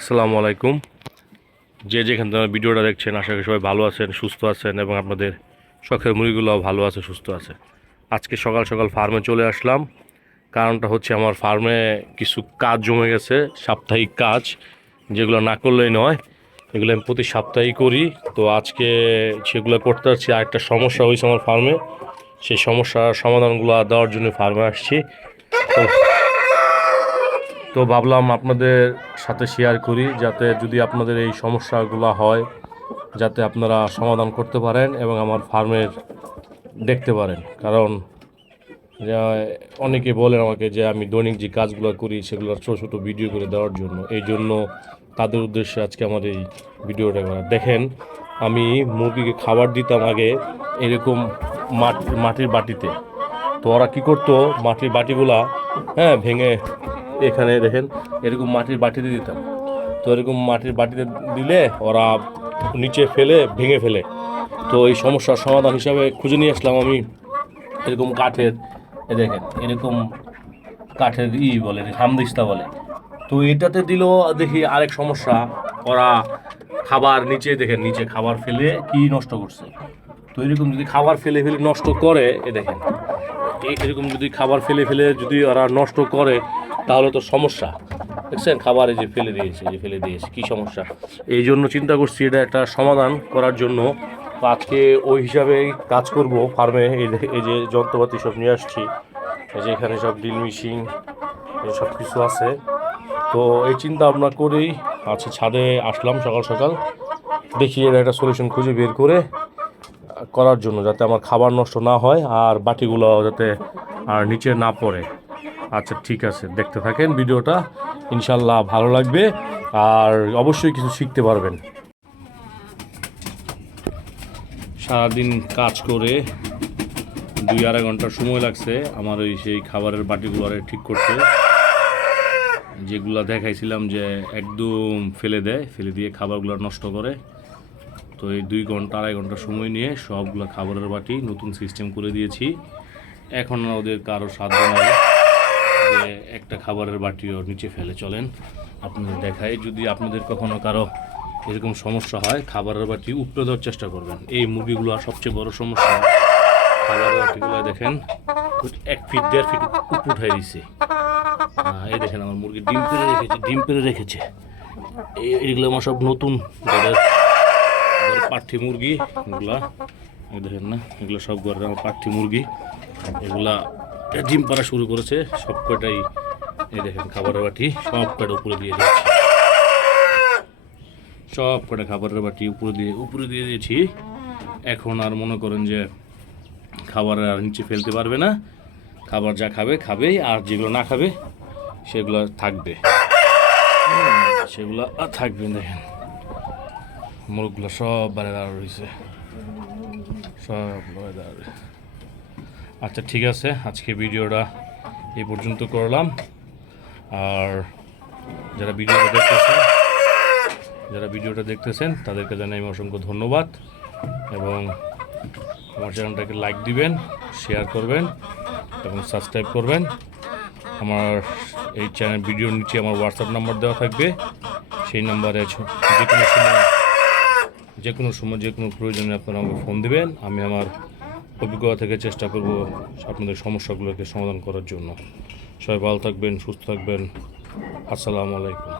আসসালামু আলাইকুম। যে যেখান থেকে ভিডিওটা দেখছেন আশা করি সবাই ভালো আছেন, সুস্থ আছেন এবং আপনাদের শখের মুরগিগুলোও ভালো আছে, সুস্থ আছে। আজকে সকাল সকাল ফার্মে চলে আসলাম। কারণটা হচ্ছে আমার ফার্মে কিছু কাজ জমে গেছে, সাপ্তাহিক কাজ, যেগুলো না করলেই নয়। এগুলো আমি প্রতি সপ্তাহেই করি। তো আজকে সেগুলো করতে পারছি। আর একটা সমস্যা হয়েছে আমার ফার্মে, সেই সমস্যার সমাধানগুলো দেওয়ার জন্য ফার্মে আসছি। তো তো ভাবলাম আপনাদের সাথে শেয়ার করি, যাতে যদি আপনাদের এই সমস্যাগুলো হয় যাতে আপনারা সমাধান করতে পারেন এবং আমার ফার্মের দেখতে পারেন। কারণ যে অনেকে বলেন আমাকে যে আমি দৈনিক যে কাজগুলো করি সেগুলো ছোটো ছোটো ভিডিও করে দেওয়ার জন্য, এই জন্য তাদের উদ্দেশ্যে আজকে আমার এই ভিডিওটা করা। দেখেন, আমি মুরগিকে খাবার দিতাম আগে এরকম মাটির বাটিতে। তো ওরা কী করতো, মাটির বাটিগুলা ভেঙে, এখানে দেখেন এরকম মাটির বাটিতে দিতাম। তো এরকম মাটির বাটিতে দিলে ওরা নিচে ফেলে ভেঙে ফেলে। তো এই সমস্যার সমাধান হিসাবে খুঁজে নিয়ে আসলাম আমি এরকম কাঠের, দেখেন এরকম কাঠের বলে, হামদিস্তা বলে। তো এটাতে দিলেও দেখি আরেক সমস্যা, ওরা খাবার নিচে, দেখেন নিচে খাবার ফেলে কি নষ্ট করছে। তো এরকম যদি খাবার ফেলে নষ্ট করে, দেখেন এরকম যদি খাবার ফেলে যদি ওরা নষ্ট করে তাহলে তো সমস্যা। দেখছেন খাবার এই যে ফেলে দিয়েছে, কী সমস্যা। এই জন্য চিন্তা করছি এটা একটা সমাধান করার জন্য। তো আজকে ওই হিসাবেই কাজ করব ফার্মে। এই যে যন্ত্রপাতি সব নিয়ে আসছি, এই যে এখানে সব ড্রিল মেশিন সব কিছু আছে। তো এই চিন্তা ভাবনা করেই ছাদে আসলাম সকাল সকাল। দেখি এর একটা সলিউশন খুঁজে বের করে করার জন্য, যাতে আমার খাবার নষ্ট না হয় আর বাটিগুলো যাতে আর নিচে না পড়ে। আচ্ছা ঠিক আছে, দেখতে থাকেন ভিডিওটা, ইনশাল্লাহ ভালো লাগবে আর অবশ্যই কিছু শিখতে পারবেন। সারাদিন কাজ করে 2-2.5 ঘন্টা সময় লাগছে আমার ওই সেই খাবারের বাটিগুলো ঠিক করতে, যেগুলো দেখাইছিলাম যে একদম ফেলে দিয়ে খাবারগুলো নষ্ট করে। তো এই 2-2.5 ঘন্টা সময় নিয়ে সবগুলো খাবারের বাটি নতুন সিস্টেম করে দিয়েছি। এখন ওদের কারো সাধ্য নেই যে একটা খাবারের বাটিও নিচে ফেলে। চলেন আপনাদের দেখাই, যদি আপনাদের কখনো কারো এরকম সমস্যা হয় খাবারের বাটি উপরে দেওয়ার চেষ্টা করবেন। এই মুরগিগুলো সবচেয়ে বড় সমস্যা, খাবারের বাটিগুলো দেখেন 1 ফিট 1.5 ফিট উপর উঠাই দিছে। এই দেখেন আমার মুরগি ডিম পেড়ে রেখেছে। এইগুলো আমার সব নতুন পাঠি মুরগি, এগুলা দেখেন না, এগুলো সব ঘরের আমার পাঠি মুরগি। এগুলা ডিম পাড়া শুরু করেছে সব কয়টাই। এই দেখেন খাবারের বাটি সব কয়টা উপরে দিয়ে দিয়েছি, সব কয়টা খাবারের বাটি উপরে দিয়ে দিয়েছি। এখন আর মনে করেন যে খাবার আর নিচে ফেলতে পারবে না। খাবার যা খাবেই, আর যেগুলো না খাবে সেগুলো থাকবে, সেগুলো থাকবে। দেখেন মুরগগুলো সব বাইরে দাঁড়া রয়েছে, সব বাইরে দাঁড়াবে। আচ্ছা ঠিক আছে, আজকে ভিডিওটা এই পর্যন্ত করলাম। আর যারা ভিডিওটা দেখতেছেন তাদেরকে জানাই আমি অসংখ্য ধন্যবাদ, এবং আমার চ্যানেলটাকে লাইক দিবেন, শেয়ার করবেন এবং সাবস্ক্রাইব করবেন। আমার এই চ্যানেল ভিডিওর নিচে আমার হোয়াটসঅ্যাপ নাম্বার দেওয়া থাকবে, সেই নাম্বারে যে কোনো সময় যে কোনো প্রয়োজনে আপনারা আমাকে ফোন দেবেন। আমি আমার অভিজ্ঞতা থেকে চেষ্টা করব আপনাদের সমস্যাগুলোকে সমাধান করার জন্য। সবাই ভালো থাকবেন, সুস্থ থাকবেন। আসসালামু আলাইকুম।